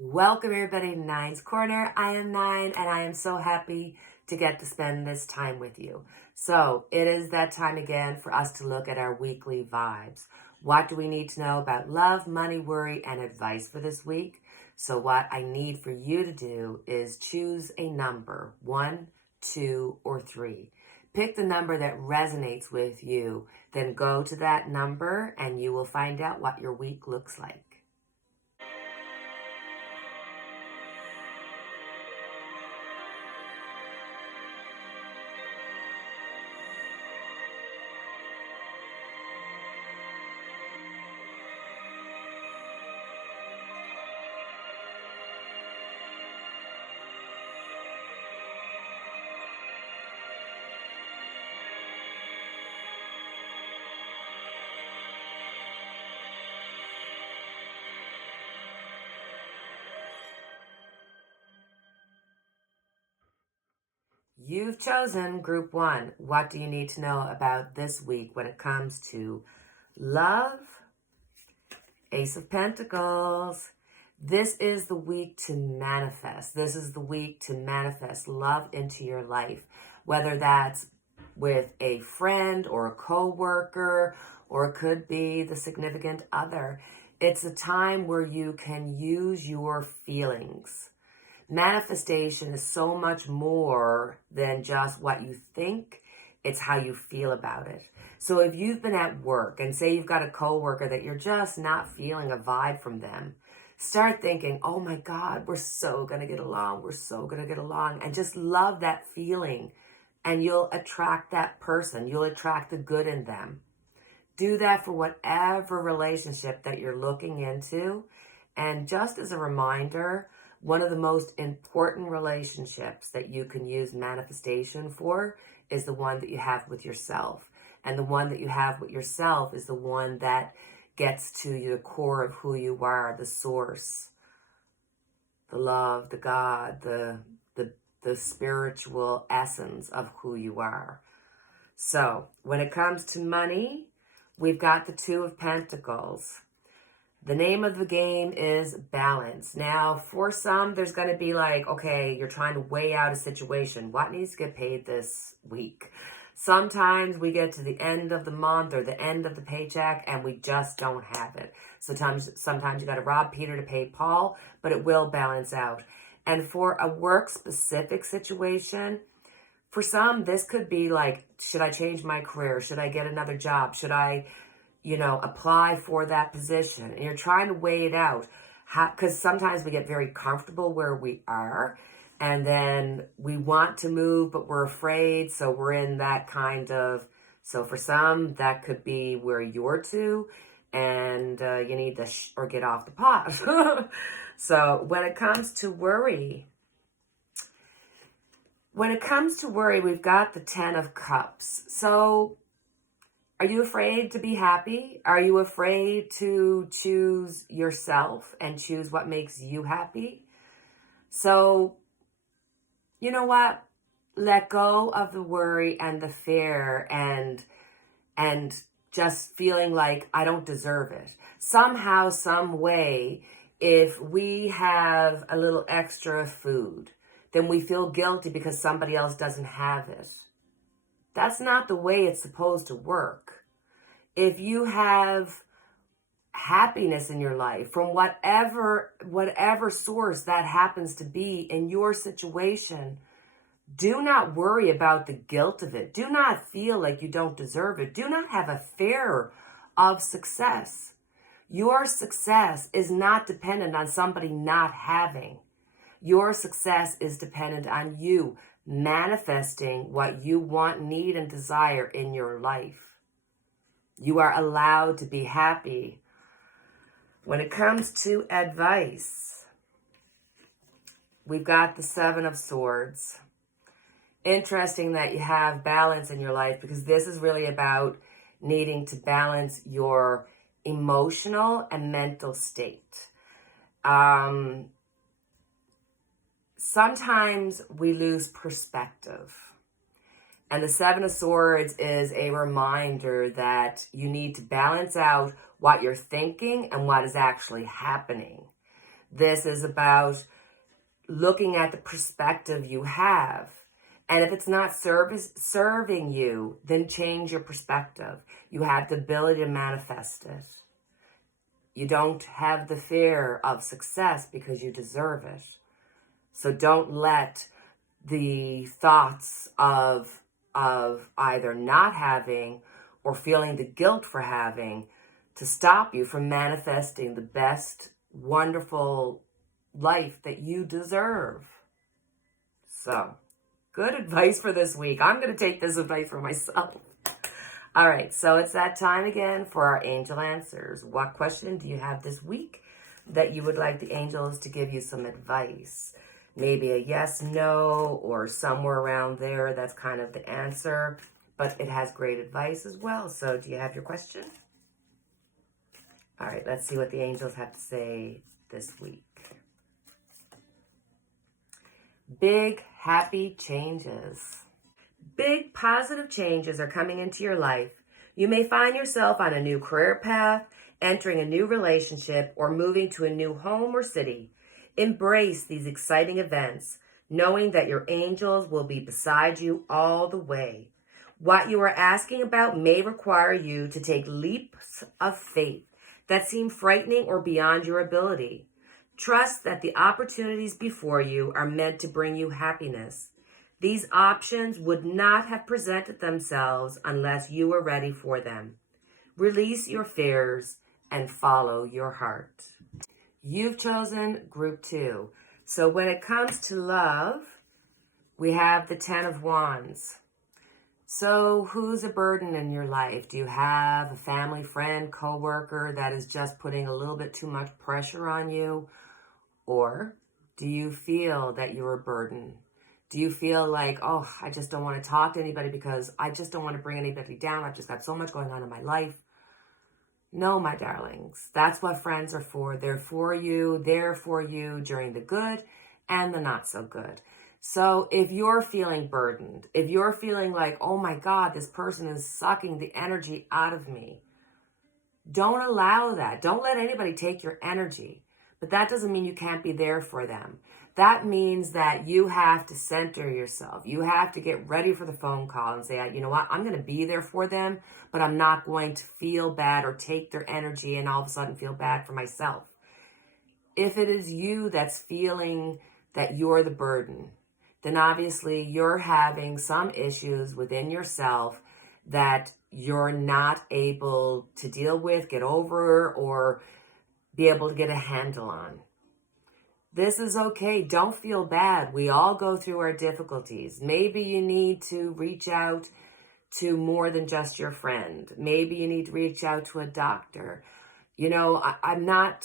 Welcome everybody to Nine's Corner. I am Nine and I am so happy to get to spend this time with you. So it is that time again for us to look at our weekly vibes. What do we need to know about love, money, worry, and advice for this week? So what I need for you to do is choose a number, 1, 2, or 3. Pick the number that resonates with you, then go to that number and you will find out what your week looks like. You've chosen group 1. What do you need to know about this week when it comes to love? Ace of Pentacles. This is the week to manifest. This is the week to manifest love into your life, whether that's with a friend or a co-worker, or it could be the significant other. It's a time where you can use your feelings. Manifestation is so much more than just what you think. It's how you feel about it. So if you've been at work and say you've got a coworker that you're just not feeling a vibe from them, start thinking, oh my God, we're so going to get along. We're so going to get along. And just love that feeling. And you'll attract that person. You'll attract the good in them. Do that for whatever relationship that you're looking into. And just as a reminder, one of the most important relationships that you can use manifestation for is the one that you have with yourself. And the one that you have with yourself is the one that gets to the core of who you are, the source, the love, the God, the spiritual essence of who you are. So when it comes to money, we've got the 2 of Pentacles. The name of the game is balance. Now, for some, there's going to be like, okay, you're trying to weigh out a situation. What needs to get paid this week? Sometimes we get to the end of the month or the end of the paycheck and we just don't have it. Sometimes you got to rob Peter to pay Paul, but it will balance out. And for a work-specific situation, for some, this could be like, should I change my career? Should I get another job? Should I apply for that position? And you're trying to weigh it out, because sometimes we get very comfortable where we are and then we want to move, but we're afraid. So we're in that kind of, so for some, that could be where you're to, and you need to or get off the pot. So when it comes to worry, we've got the 10 of Cups. So are you afraid to be happy? Are you afraid to choose yourself and choose what makes you happy? So, you know what? Let go of the worry and the fear and just feeling like I don't deserve it. Somehow, some way, if we have a little extra food, then we feel guilty because somebody else doesn't have it. That's not the way it's supposed to work. If you have happiness in your life from whatever source that happens to be in your situation, do not worry about the guilt of it. Do not feel like you don't deserve it. Do not have a fear of success. Your success is not dependent on somebody not having. Your success is dependent on you manifesting what you want, need, and desire in your life. You are allowed to be happy. When it comes to advice, we've got the 7 of Swords. Interesting that you have balance in your life, because this is really about needing to balance your emotional and mental state. Sometimes we lose perspective. And the 7 of Swords is a reminder that you need to balance out what you're thinking and what is actually happening. This is about looking at the perspective you have. And if it's not serving you, then change your perspective. You have the ability to manifest it. You don't have the fear of success because you deserve it. So don't let the thoughts of either not having or feeling the guilt for having to stop you from manifesting the best, wonderful life that you deserve. So, good advice for this week. I'm going to take this advice for myself. All right, so it's that time again for our angel answers. What question do you have this week that you would like the angels to give you some advice? Maybe a yes, no, or somewhere around there. That's kind of the answer, but it has great advice as well. So do you have your question? All right, let's see what the angels have to say this week. Big, happy changes. Big, positive changes are coming into your life. You may find yourself on a new career path, entering a new relationship, or moving to a new home or city. Embrace these exciting events, knowing that your angels will be beside you all the way. What you are asking about may require you to take leaps of faith that seem frightening or beyond your ability. Trust that the opportunities before you are meant to bring you happiness. These options would not have presented themselves unless you were ready for them. Release your fears and follow your heart. You've chosen group 2. So when it comes to love, we have the 10 of Wands. So who's a burden in your life? Do you have a family, friend, coworker that is just putting a little bit too much pressure on you? Or do you feel that you're a burden? Do you feel like, oh, I just don't want to talk to anybody because I just don't want to bring anybody down. I've just got so much going on in my life. No, my darlings, that's what friends are for. They're for you during the good and the not so good. So if you're feeling burdened, if you're feeling like, oh my God, this person is sucking the energy out of me, don't allow that. Don't let anybody take your energy. But that doesn't mean you can't be there for them. That means that you have to center yourself. You have to get ready for the phone call and say, you know what, I'm going to be there for them, but I'm not going to feel bad or take their energy and all of a sudden feel bad for myself. If it is you that's feeling that you're the burden, then obviously you're having some issues within yourself that you're not able to deal with, get over, or be able to get a handle on. This is okay. Don't feel bad. We all go through our difficulties. Maybe you need to reach out to more than just your friend. Maybe you need to reach out to a doctor. You know, I'm not,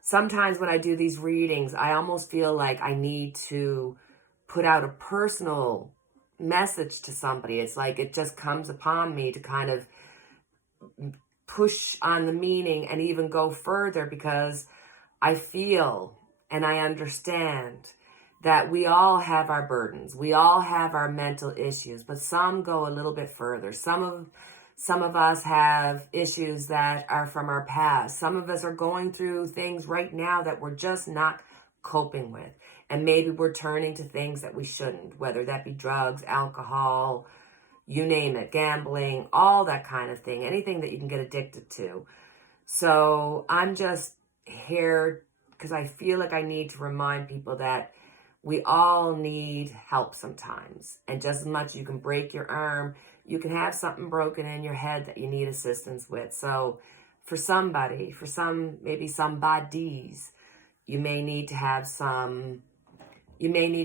sometimes when I do these readings, I almost feel like I need to put out a personal message to somebody. It's like it just comes upon me to kind of push on the meaning and even go further, because I feel and I understand that we all have our burdens. We all have our mental issues, but some go a little bit further. Some of us have issues that are from our past. Some of us are going through things right now that we're just not coping with. And maybe we're turning to things that we shouldn't, whether that be drugs, alcohol, you name it, gambling, all that kind of thing, anything that you can get addicted to. So I'm just here because I feel like I need to remind people that we all need help sometimes. And just as much as you can break your arm, you can have something broken in your head that you need assistance with. So for somebody, maybe some bodies, you may need to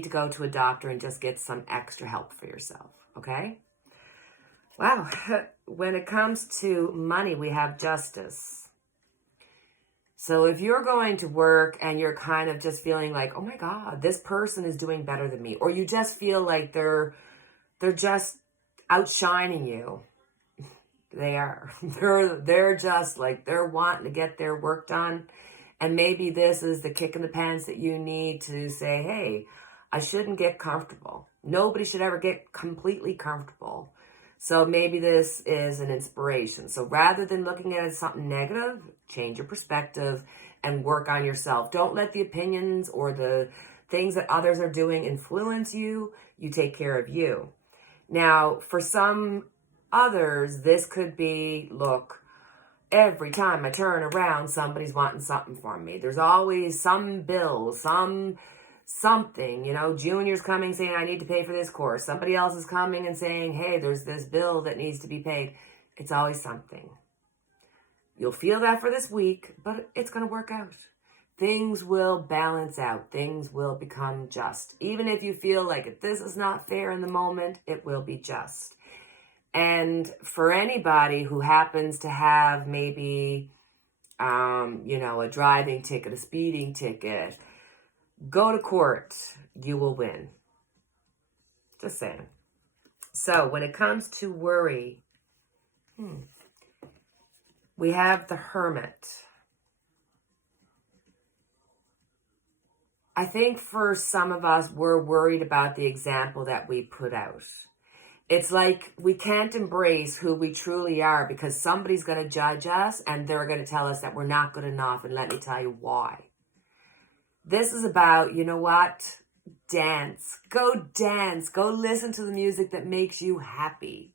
go to a doctor and just get some extra help for yourself, okay? Wow, when it comes to money, we have justice. So if you're going to work and you're kind of just feeling like, oh my God, this person is doing better than me, or you just feel like they're just outshining you. They are. They're just like, they're wanting to get their work done. And maybe this is the kick in the pants that you need to say, hey, I shouldn't get comfortable. Nobody should ever get completely comfortable. So maybe this is an inspiration. So rather than looking at it as something negative, change your perspective and work on yourself. Don't let the opinions or the things that others are doing influence you. You take care of you. Now, for some others, this could be, look, every time I turn around, somebody's wanting something from me. There's always some bill, something, Junior's coming saying I need to pay for this course. Somebody else is coming and saying, hey, there's this bill that needs to be paid. It's always something. You'll feel that for this week, but it's going to work out. Things will balance out. Things will become just. Even if you feel like if this is not fair in the moment, it will be just. And for anybody who happens to have maybe, a driving ticket, a speeding ticket, go to court. You will win. Just saying. So when it comes to worry, we have the Hermit. I think for some of us, we're worried about the example that we put out. It's like we can't embrace who we truly are because somebody's going to judge us and they're going to tell us that we're not good enough. And let me tell you why. This is about, dance. Go dance. Go listen to the music that makes you happy.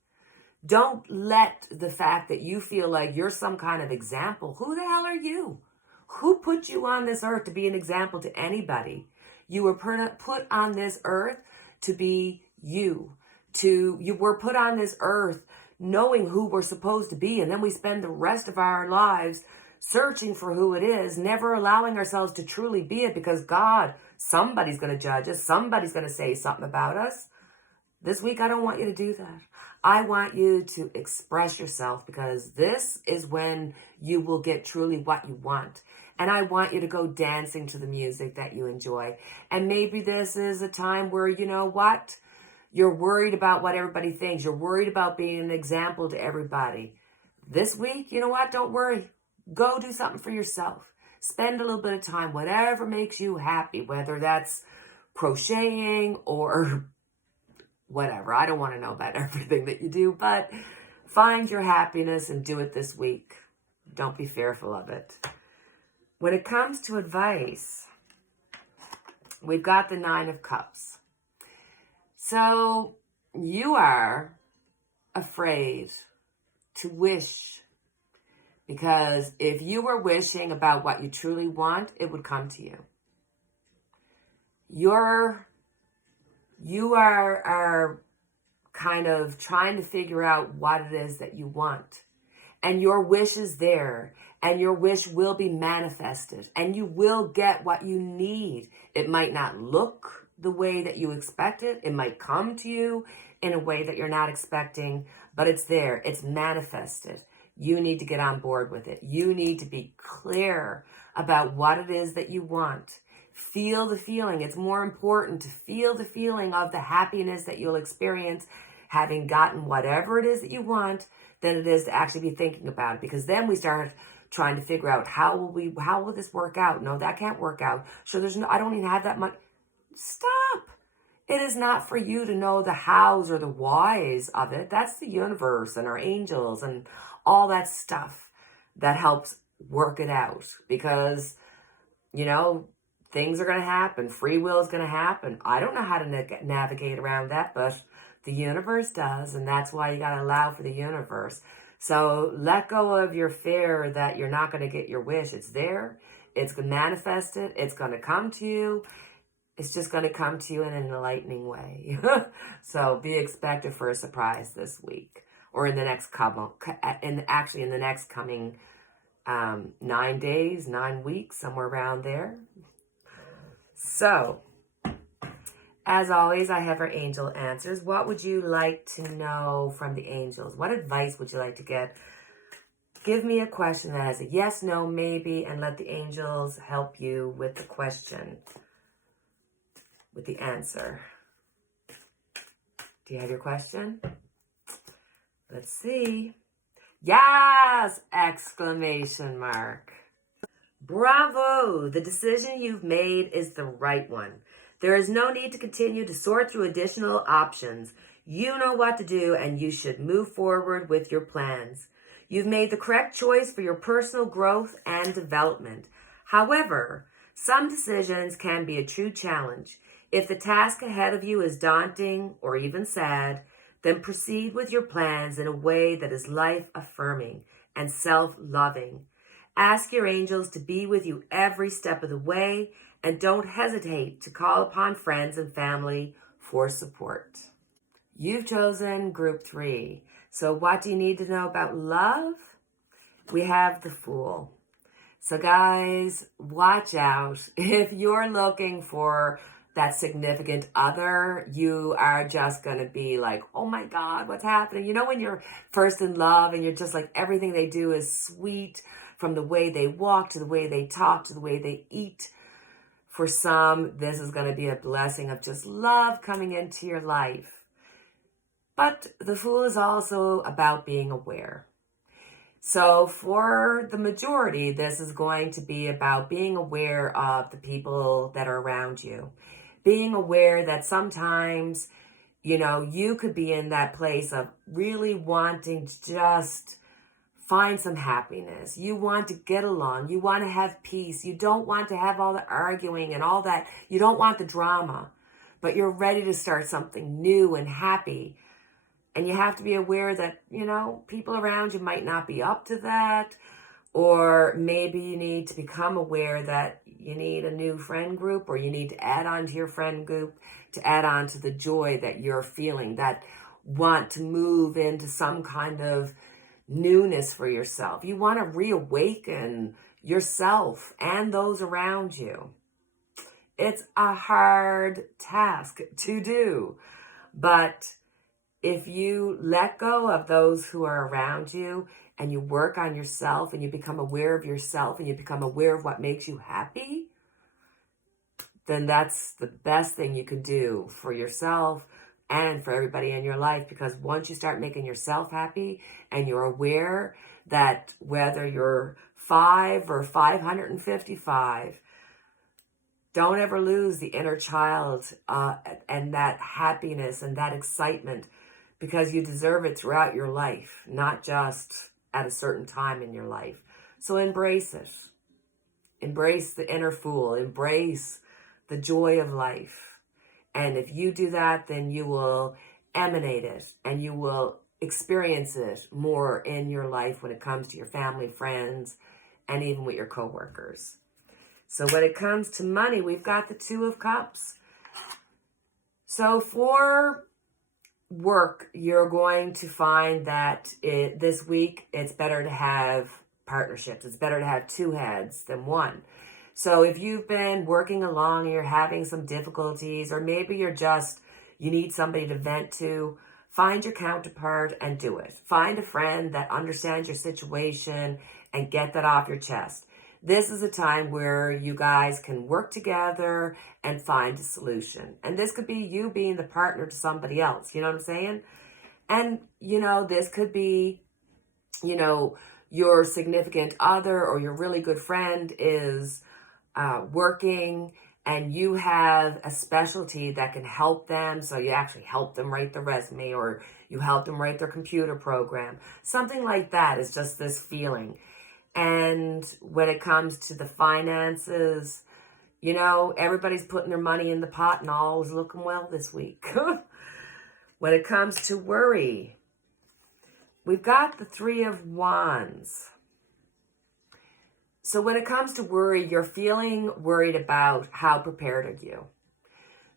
Don't let the fact that you feel like you're some kind of example. Who the hell are you? Who put you on this earth to be an example to anybody? You were put on this earth to be you. You were put on this earth knowing who we're supposed to be, and then we spend the rest of our lives searching for who it is, never allowing ourselves to truly be it because somebody's going to judge us, somebody's going to say something about us. This week, I don't want you to do that. I want you to express yourself because this is when you will get truly what you want. And I want you to go dancing to the music that you enjoy. And maybe this is a time where, you're worried about what everybody thinks. You're worried about being an example to everybody. This week, don't worry. Go do something for yourself. Spend a little bit of time, whatever makes you happy, whether that's crocheting or whatever. I don't want to know about everything that you do, but find your happiness and do it this week. Don't be fearful of it. When it comes to advice, we've got the 9 of Cups. So you are afraid to wish because if you were wishing about what you truly want, it would come to you. You are kind of trying to figure out what it is that you want. And your wish is there. And your wish will be manifested. And you will get what you need. It might not look the way that you expect it. It might come to you in a way that you're not expecting. But it's there. It's manifested. You need to get on board with it. You need to be clear about what it is that you want. Feel the feeling. It's more important to feel the feeling of the happiness that you'll experience having gotten whatever it is that you want than it is to actually be thinking about it. Because then we start trying to figure out how will this work out? No, that can't work out. Sure, I don't even have that much. Stop. It is not for you to know the hows or the whys of it. That's the universe and our angels and all that stuff that helps work it out. Because, things are going to happen. Free will is going to happen. I don't know how to navigate around that, but the universe does. And that's why you got to allow for the universe. So let go of your fear that you're not going to get your wish. It's there. It's going to manifest it. It's going to come to you. It's just going to come to you in an enlightening way. So be expected for a surprise this week or in the next in the next coming 9 days, 9 weeks, somewhere around there. So, as always, I have our angel answers. What would you like to know from the angels? What advice would you like to get? Give me a question that has a yes, no, maybe, and let the angels help you with the question, with the answer. Do you have your question? Let's see. Yes! Exclamation mark. Bravo! The decision you've made is the right one. There is no need to continue to sort through additional options. You know what to do and you should move forward with your plans. You've made the correct choice for your personal growth and development. However, some decisions can be a true challenge. If the task ahead of you is daunting or even sad, then proceed with your plans in a way that is life-affirming and self-loving. Ask your angels to be with you every step of the way, and don't hesitate to call upon friends and family for support. You've chosen group 3. So what do you need to know about love? We have the Fool. So guys, watch out. If you're looking for that significant other, you are just going to be like, oh my God, what's happening? You know, when you're first in love and you're just like, everything they do is sweet, from the way they walk to the way they talk to the way they eat. For some, this is going to be a blessing of just love coming into your life. But the Fool is also about being aware. So for the majority, this is going to be about being aware of the people that are around you. Being aware that sometimes, you know, you could be in that place of really wanting to just find some happiness. You want to get along. You want to have peace. You don't want to have all the arguing and all that. You don't want the drama, but you're ready to start something new and happy. And you have to be aware that, you know, people around you might not be up to that. Or maybe you need to become aware that you need a new friend group, or you need to add on to your friend group to add on to the joy that you're feeling, that want to move into some kind of newness for yourself. You want to reawaken yourself and those around you. It's a hard task to do, but if you let go of those who are around you and you work on yourself and you become aware of yourself and you become aware of what makes you happy, then that's the best thing you can do for yourself and for everybody in your life. Because once you start making yourself happy and you're aware that whether you're 5 or 555, don't ever lose the inner child and that happiness and that excitement, because you deserve it throughout your life, not just at a certain time in your life. So embrace it. Embrace the inner Fool. Embrace the joy of life. And if you do that, then you will emanate it and you will experience it more in your life when it comes to your family, friends, and even with your coworkers. So when it comes to money, we've got the 2 of Cups. So for work, you're going to find that this week it's better to have partnerships. It's better to have 2 heads than 1. So if you've been working along and you're having some difficulties, or maybe you need somebody to vent to, find your counterpart and do it. Find a friend that understands your situation and get that off your chest. This is a time where you guys can work together and find a solution. And this could be you being the partner to somebody else. You know what I'm saying? And, you know, this could be, you know, your significant other or your really good friend is working and you have a specialty that can help them. So you actually help them write the resume, or you help them write their computer program. Something like that is just this feeling. And when it comes to the finances, you know, everybody's putting their money in the pot and all is looking well this week. When it comes to worry, we've got the 3 of Wands. So when it comes to worry, you're feeling worried about how prepared are you.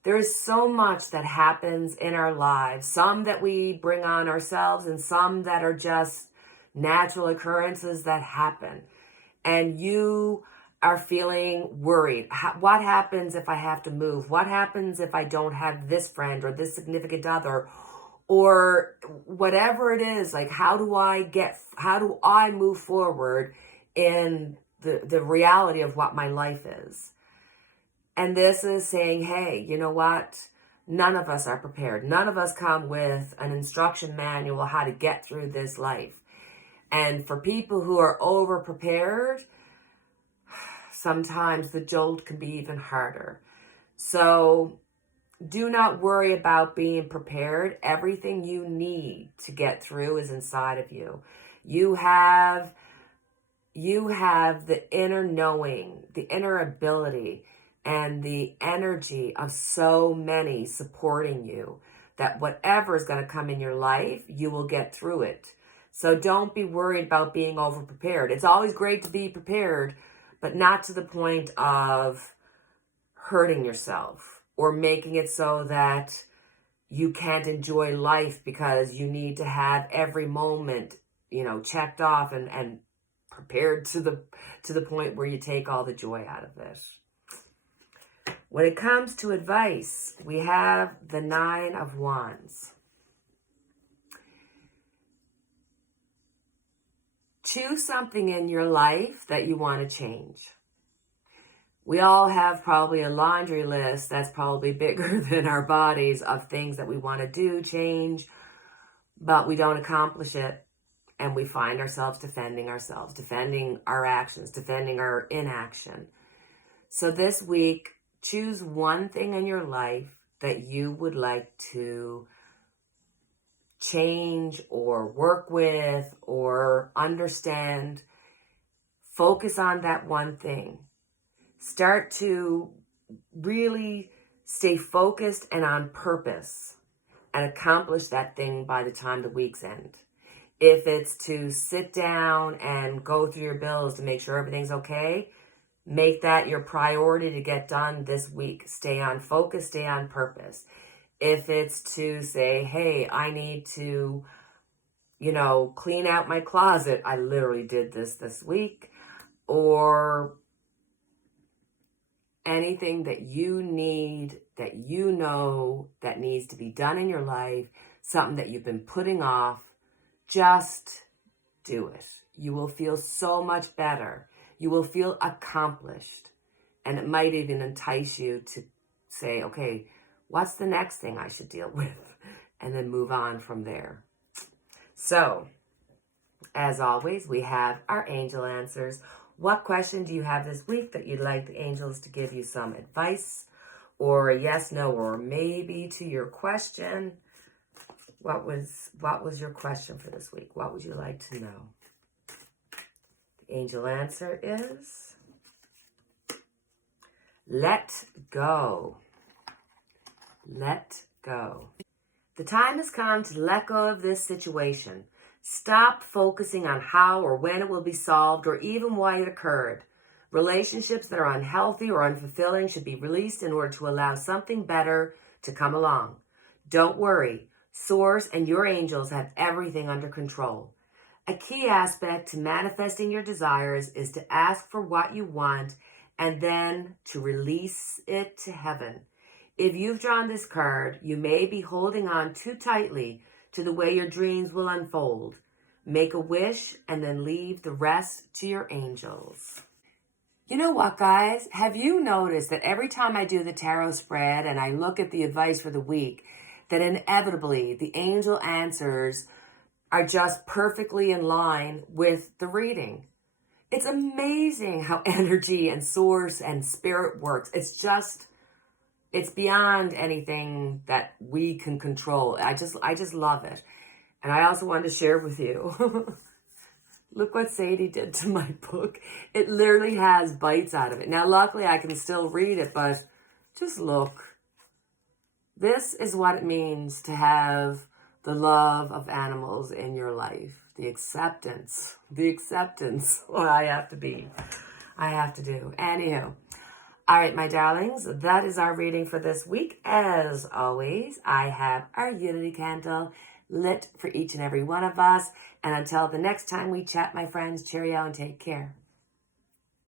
There is so much that happens in our lives, some that we bring on ourselves and some that are just natural occurrences that happen. And you are feeling worried. What happens if I have to move? What happens if I don't have this friend or this significant other? Or whatever it is, like how do I move forward in the reality of what my life is? And this is saying, hey, you know what? None of us are prepared. None of us come with an instruction manual how to get through this life. And for people who are over-prepared, sometimes the jolt can be even harder. So do not worry about being prepared. Everything you need to get through is inside of you. You have you have the inner knowing, the inner ability, and the energy of so many supporting you that whatever is going to come in your life, you will get through it. So don't be worried about being over prepared. It's always great to be prepared, but not to the point of hurting yourself or making it so that you can't enjoy life because you need to have every moment, checked off and prepared to the point where you take all the joy out of it. When it comes to advice, we have the 9 of Wands. Choose something in your life that you want to change. We all have probably a laundry list that's probably bigger than our bodies of things that we want to do, change, but we don't accomplish it. And we find ourselves, defending our actions, defending our inaction. So this week, choose one thing in your life that you would like to change or work with or understand. Focus on that one thing. Start to really stay focused and on purpose and accomplish that thing by the time the week's end. If it's to sit down and go through your bills to make sure everything's okay, make that your priority to get done this week. Stay on focus, stay on purpose. If it's to say, hey, I need to, clean out my closet. I literally did this week. Or anything that you need, that that needs to be done in your life, something that you've been putting off, just do it. You will feel so much better. You will feel accomplished. And it might even entice you to say, okay, what's the next thing I should deal with? And then move on from there. So, as always, we have our angel answers. What question do you have this week that you'd like the angels to give you some advice or a yes, no, or maybe to your question? What was your question for this week? What would you like to know? The angel answer is let go. Let go. The time has come to let go of this situation. Stop focusing on how or when it will be solved or even why it occurred. Relationships that are unhealthy or unfulfilling should be released in order to allow something better to come along. Don't worry. Source and your angels have everything under control. A key aspect to manifesting your desires is to ask for what you want and then to release it to heaven. If you've drawn this card, you may be holding on too tightly to the way your dreams will unfold. Make a wish and then leave the rest to your angels. You know what, guys? Have you noticed that every time I do the tarot spread and I look at the advice for the week, that inevitably the angel answers are just perfectly in line with the reading? It's amazing how energy and source and spirit works. It's beyond anything that we can control. I just love it. And I also wanted to share with you. Look what Sadie did to my book. It literally has bites out of it. Now, luckily, I can still read it, but just look. This is what it means to have the love of animals in your life. The acceptance. What I have to be. I have to do. Anywho. All right, my darlings, that is our reading for this week. As always, I have our unity candle lit for each and every one of us. And until the next time we chat, my friends, cheerio and take care.